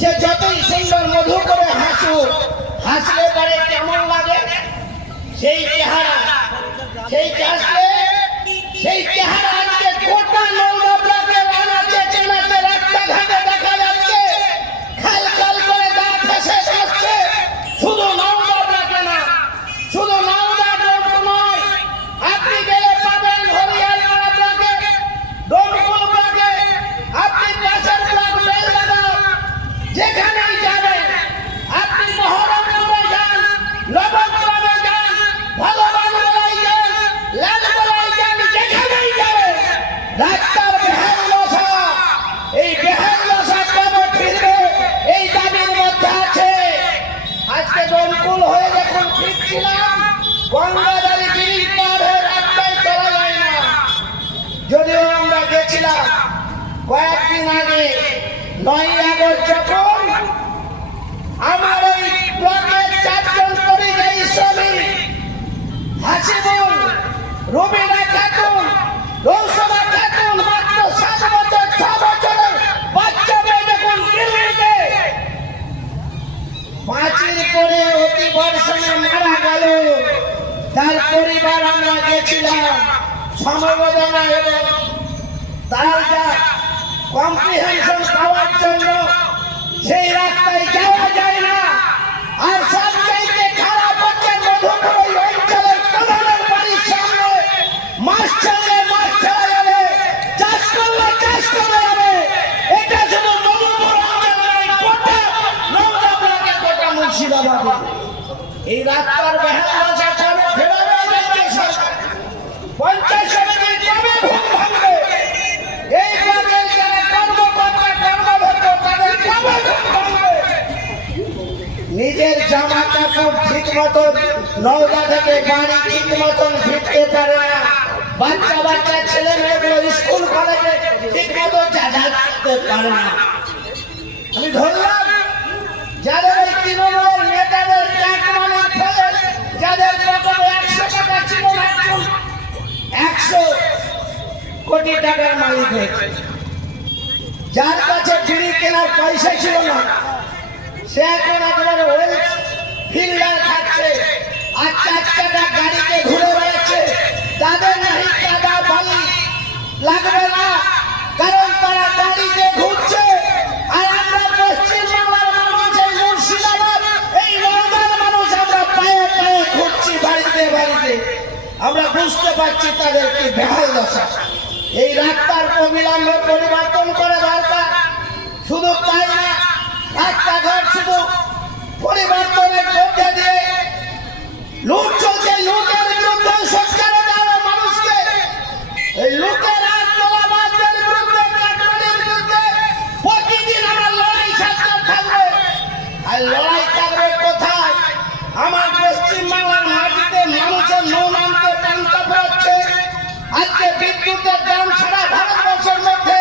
সে যতই সুন্দর মধু করে হাসুক, হাসলে পরে কেমন লাগে সেই চেহারা, সেই হাসলে সেই চেহারা আজকে গোটা নৌবাবলাকে আনাচে চেনাচে রাস্তাঘাটে দেখা যাচ্ছে, খাল খাল করে দাঁত হেসে আসছে। শুধু নৌবাবলাকে না, শুধু নৌবাবলা নয়, আপনি গেলে পাবেন হরিয়াল ব্লকে, দমকল ব্লকে, আপনি পাশের ব্লক বেলডাঙ্গা, যেখানেই যাবেন, আপনি মহরমপুরে যান, নবগ্রামে যান, ভালোবাসায় যান, লালগোলায় যান, যেখানেই যাবেন, ডাক্তার বেহাল দশা, এই বেহাল দশা কবে ফিরবে এই দাবির মধ্যে আছে। আজকে দমকুল হয়ে যখন ফিরছিলাম, গঙ্গাধারী ব্রিজ পার হয়ে রাস্তায় চলা যায় না। যদিও আমরা গেছিলাম কয়েকদিন আগে 9 আগস্ট যখন আমার এই ব্লকের 4 জন পরিযায়ী শ্রমিক হাসিবুল, রুবিনা খাতুন, রৌসমা খাতুন মাত্র 7 বছর 6 বছরের বাচ্চা মেয়ে যখন দিল্লিতে পাঁচিল করে অতি বর্ষণে মারা গেল, তার পরিবার আমরা গেছিলাম সমবেদনা এবং তার যা কম্প্রিহেনশন পাওয়ার জন্য। সেই রাস্তায় যাওয়া যায় না। আর সবচাইতে খারাপ হচ্ছে মধুপুর ওই অঞ্চলের প্রধানের বাড়ির সামনে মাছ ছাড়লে মাছ ছাড়া যাবে, চাষ করলে চাষ করা যাবে। এটা শুধু মধুপুর অঞ্চল নয়, গোটা নওগাঁকে, গোটা মুর্শিদাবাদ। এই রাস্তার বেহাল দশা করে ফেরাবে রাজ্য সরকার। পঞ্চায়েত সমিতির কবে ঘুম ভাঙবে? এই ব্লকের যারা কর্মকর্তা কর্মরত তাদের কবে ঘুম ভাঙবে? নিজের জামা কাপড় ঠিক মতন নওগাঁ থেকে বাড়ি ঠিক মতন ফিরতে পারে না। বাচ্চা বাচ্চা ছেলে মেয়েগুলো স্কুল কলেজে ঠিক মতন যাতায়াত করতে পারে না। আমি ধরলাম যাদের এই তৃণমূলের নেতাদের ট্যাগ মানের ফলে যাদের পকেটে 100 টাকা ছিল, 100 কোটি টাকার মালিক হয়েছে। যার কাছে বিড়ি কেনার পয়সা ছিল না, সে এখন একেবারে ওয়েল ফিল্ডার খাচ্ছে, আর 4 চাকা গাড়িতে ঘুরে বেড়াচ্ছে। তাদের নাহি টাকা বালি লাগবে না, কারণ তারা গাড়িতে ঘুরছে। আর আমরা পশ্চিমবাংলার মানুষ, এই মুর্শিদাবাদ, এই নওগাঁর মানুষ আমরা পায়ে পায়ে ঘুরছি বাড়িতে বাড়িতে। আমরা বুঝতে পারছি তাদের কি বেহাল দশা। এই রাস্তার অবিলম্বে পরিবর্তন করা দরকার। শুধু তাই না, রাস্তাঘাট শুধু পরিবর্তনের মধ্যে দিয়ে লুট চলছে। লুটের বিরুদ্ধে সোচ্চার হতে হবে মানুষকে। এই লুটের আর তোলাবাজদের বিরুদ্ধে, কাটমানির বিরুদ্ধে প্রতিদিন আমার লড়াই সাথে থাকবে। আর লড়াই থাকবে কোথায়? আমার পশ্চিমবাংলার মাটিতে মানুষের নুন আনতে পান্তা পড়ছে। আজকে বিদ্যুতের দাম সারা ভারতবর্ষের মধ্যে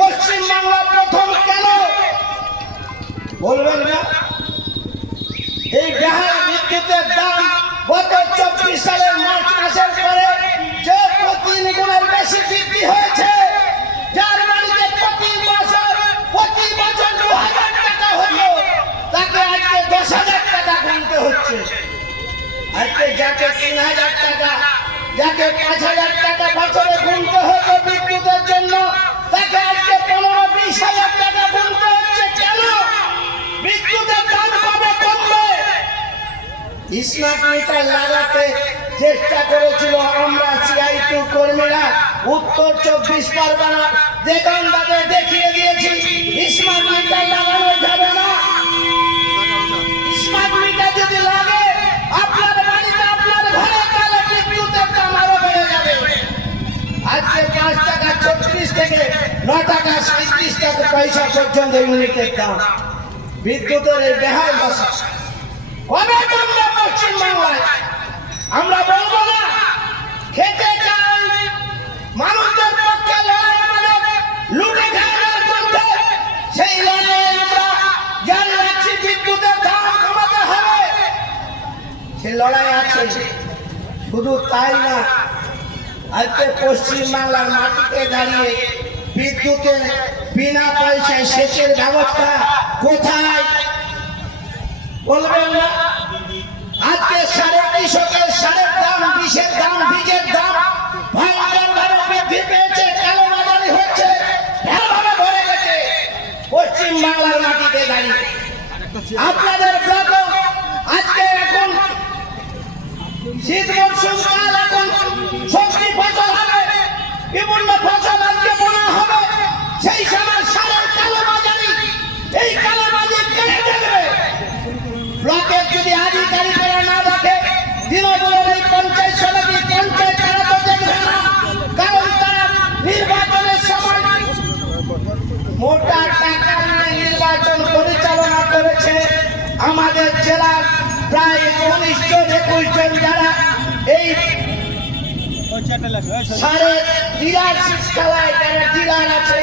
পশ্চিমবাংলা প্রথম কেন বলবেন না? এই বেহাল বিদ্যুতের দাম গত 24 সালের মার্চ মাসের পরে যে 3 গুণের বেশি বৃদ্ধি হয়েছে। যার বাড়িতে প্রতি বছর 2000 টাকা হতো, তাকে আজকে 10,000 টাকা গুনতে হচ্ছে। আজকে যাকে 3000 টাকা, যাকে 5000 টাকা বছরে গুনতে হতো বিদ্যুতের জন্য, তাকে আজকে 15-20,000 টাকা গুনতে হচ্ছে। কেন? বিদ্যুতের দাম কবে কমবে? স্মার্ট মিটার লাগাতে চেষ্টা করেছিল আমরা CI2 কর্মীরা। উত্তর 24 পরগনা দোকানদারদের দেখিয়ে দিয়েছি স্মার্ট মিটার লাগানো যাবে না। স্মার্ট মিটার যদি লাগে আপনার বাড়িতে, আপনার ঘরে, তাহলে বিদ্যুতের দাম আরো বেড়ে যাবে। আজকে 5 টাকা 36 থেকে 9 টাকা 37 টাকা পয়সা পর্যন্ত ইউনিটের দাম। বিদ্যুতের এই বেহাল দশা কবে কমবে পশ্চিমবাংলায়? আমরা বলবো না খেতে চাই, মানুষদের পক্ষে লড়াই আমাদের লুটে খাওয়ার মধ্যে। সেই লড়াই আমরা জানি রাখছি, বিদ্যুতের দাম কমাতে হবে। সেই লড়াই আছে। শুধু তাই না, আজকে পশ্চিমবাংলার মাটিতে দাঁড়িয়ে বিদ্যুতের বিনা পয়সায় সেচের ব্যবস্থা কোথায় বিষের দাম, বীজের দাম ভয়ঙ্করভাবে বৃদ্ধি পেয়েছে, কালোবাজারি হচ্ছে, এভাবে ভরে গেছে পশ্চিম বাংলার মাটিতে দাঁড়িয়ে। আপনাদের ব্লক আজকে এখন শীত মরশুম কাল, এখন সবজি ফসল হবে, বিভিন্ন ফসল আজকে বোনা হবে, সেই সময় সারের কালোবাজারি, এই কালোবাজারি কেড়ে দেবে। ব্লকের যদি আধিকারিকেরা না রাখে, তৃণমূলের এই পঞ্চায়েত সমিতি, পঞ্চায়েত তারা তো দেখবে না, কারণ তারা নির্বাচনের সময় মোটা টাকা নিয়ে নির্বাচন পরিচালনা করেছে। আমাদের জেলার প্রায় 19 জন 21 জন যারা এই সাড়ে ডিলারশিপ চালায়, যারা ডিলার আছে,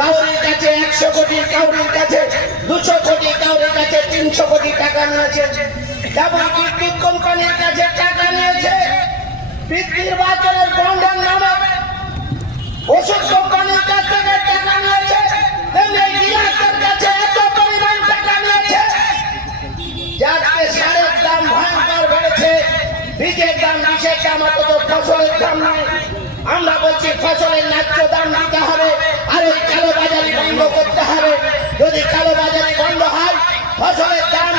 কাউরির কাছে 100 কোটি, কাউরির কাছে 200 কোটি, কাউরির কাছে 300 কোটি টাকা নিয়েছে, যেমন বিদ্যুৎ কোম্পানির কাছে টাকা নিয়েছে, নির্বাচনের বন্ডের নামে ওষুধ কোম্পানির কাছ থেকে টাকা নিয়েছে, তেমনি ডিলারদের কাছে এত পরিমাণ টাকা নিয়েছে, যাতে সারের দাম ভয়ঙ্কর বেড়েছে, বীজের দাম, বিষের দাম, অথচ ফসলের দাম নাই। আমরা বলছি ফসলের ন্যায্য দাম দিতে হবে, আর ওই কালোবাজারি বন্ধ করতে হবে। যদি কালোবাজারি বন্ধ হয়, ফসলের দাম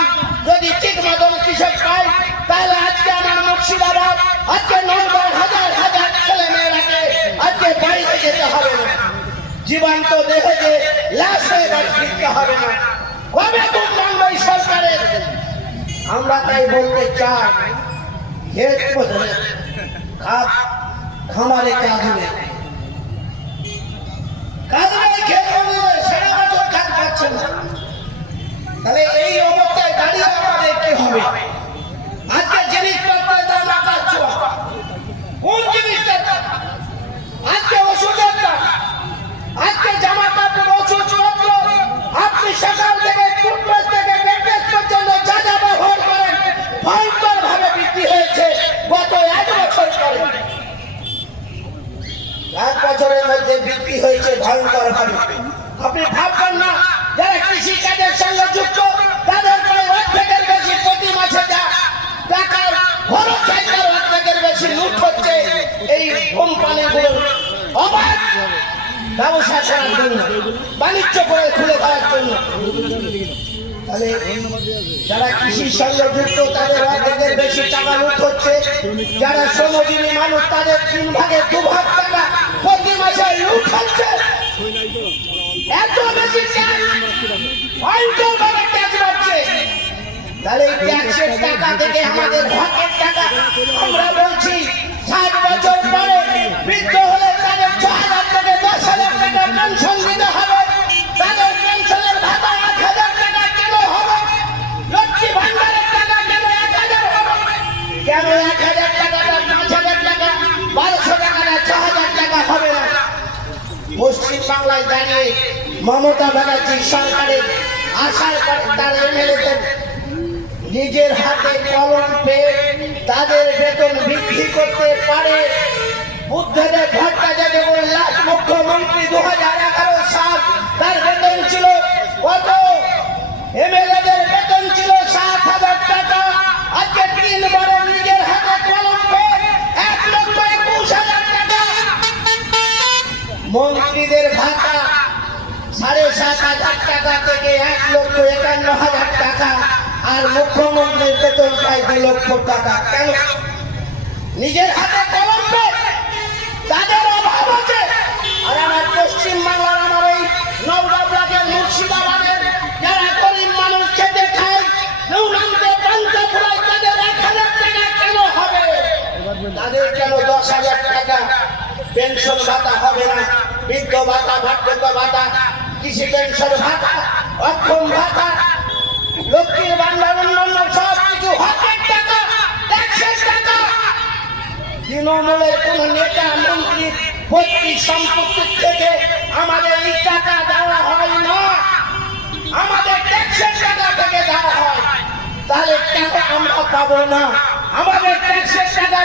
যদি ঠিক মতন কৃষক পায়, তাহলে আজকে আমার মুর্শিদাবাদ, আজকে নলবাড় হাজার হাজার ছেলে মেয়েরাকে আজকে বাইরে যেতে হবে না, জীবন্ত দেহে যে লাশে বাড়ি ফিরতে হবে না। কবে খুব মানবে সরকারের? আমরা তাই বলতে চাই, ক্ষেত পথে খামারে কাজ নেই, কাজ নেই, ক্ষেত পথে সারা বছর কাজ পাচ্ছে না, তাহলে এই অবস্থায় দাঁড়িয়ে আমাদের কি হবে? আজকে জিনিসপত্রের দাম আকাশ ছোঁয়া, কোন জিনিসটার দাম? আজকে ওষুধের দাম, আজকে জামা কাপড়, ওষুধপত্র, আপনি সকাল থেকে টুথপেস্ট থেকে ব্যান্ডেজ পর্যন্ত যা যা ব্যবহার করেন ভয়ঙ্কর ভাবে বৃদ্ধি হয়েছে গত 1 বছর পরে। 1 বছরের মধ্যে বৃদ্ধি হয়েছে ভয়ঙ্কর ভাবে। আপনি ভাববেন না, যারা কৃষি কাজের সঙ্গে যুক্ত তাদের প্রায় অর্ধেকের বেশি প্রতি মাসে যা টাকার খরচ হয়, তার অর্ধেকের বেশি লুট হচ্ছে এই কোম্পানিগুলোর অবাধ ব্যবসা করার জন্য, বাণিজ্য করে খুলে দেওয়ার জন্য। তাহলে যারা কৃষির সঙ্গে যুক্ত তাদের অর্ধেকের বেশি টাকা লুট হচ্ছে, যারা শ্রমজীবী মানুষ তাদের 3 ভাগের 2 ভাগ টাকা প্রতি মাসে লুট হচ্ছে। এত বেশি ভয়ঙ্করভাবে ট্যাক্স বাড়ছে, তাহলে এই ট্যাক্সের টাকা থেকে আমাদের ভাগের টাকা, আমরা বলছি 60 বছর পরে বৃদ্ধ হলে তাদের 6,000 থেকে 10,000 টাকা পেনশন দিতে হবে, তাদের পেনশনের ভাতা 1,000 টাকা কেন হবে? লক্ষ্মী ভান্ডারের টাকা কেন 1,000 হবে? কেন 1,000 টাকাটা 5,000 টাকা, 1,200 টাকাটা 6,000 টাকা হবে না? পশ্চিম বাংলায় দাঁড়িয়ে মমতা ব্যানার্জি সরকারের আশার পরে তার এমএলএদের নিজের হাতে কলম পেয়ে তাদের বেতন বৃদ্ধি করতে পারে। বুদ্ধদেব ভট্টাচার্য বললেন, মুখ্যমন্ত্রী 2011 সাল তার বেতন ছিল কত? এমএলএদের বেতন ছিল 7,000 টাকা। আজকে 3 বারে নিজের হাতে কলম পেয়ে 1,21,000 টাকা। মন্ত্রীদের ভাতা 7,500 টাকা থেকে 1,51,000 টাকা, আর মুখ্যমন্ত্রীর বেতন প্রায় 2 লক্ষ টাকা। কেন? নিজের হাতে কলম পেয়ে তাদের অভাব আছে। আর আমার পশ্চিম বাংলার, আমার এই নওগাঁ ব্লকের, মুর্শিদাবাদের যারা গরিব মানুষ খেতে খায়, নৌনান্তে পান্তা ফুরায়, তাদের 1,000 টাকা কেন হবে? তাদের কেন 10,000 টাকা পেনশন ভাতা হবে না? বৃদ্ধ ভাতা, বার্ধক্য ভাতা, কৃষি পেনশন ভাতা, অক্ষম ভাতা, লক্ষ্মীর ভান্ডার, অন্যান্য সব কিছু হকের টাকা, ট্যাক্সের টাকা। তৃণমূলের কোন নেতা মন্ত্রীর পৈতৃক সম্পত্তির থেকে আমাদের এই টাকা দেওয়া হয় না, আমাদের ট্যাক্সের টাকা থেকে দেওয়া হয়। তাহলে টাকা আমরা পাবো না, আমাদের ট্যাক্সের টাকা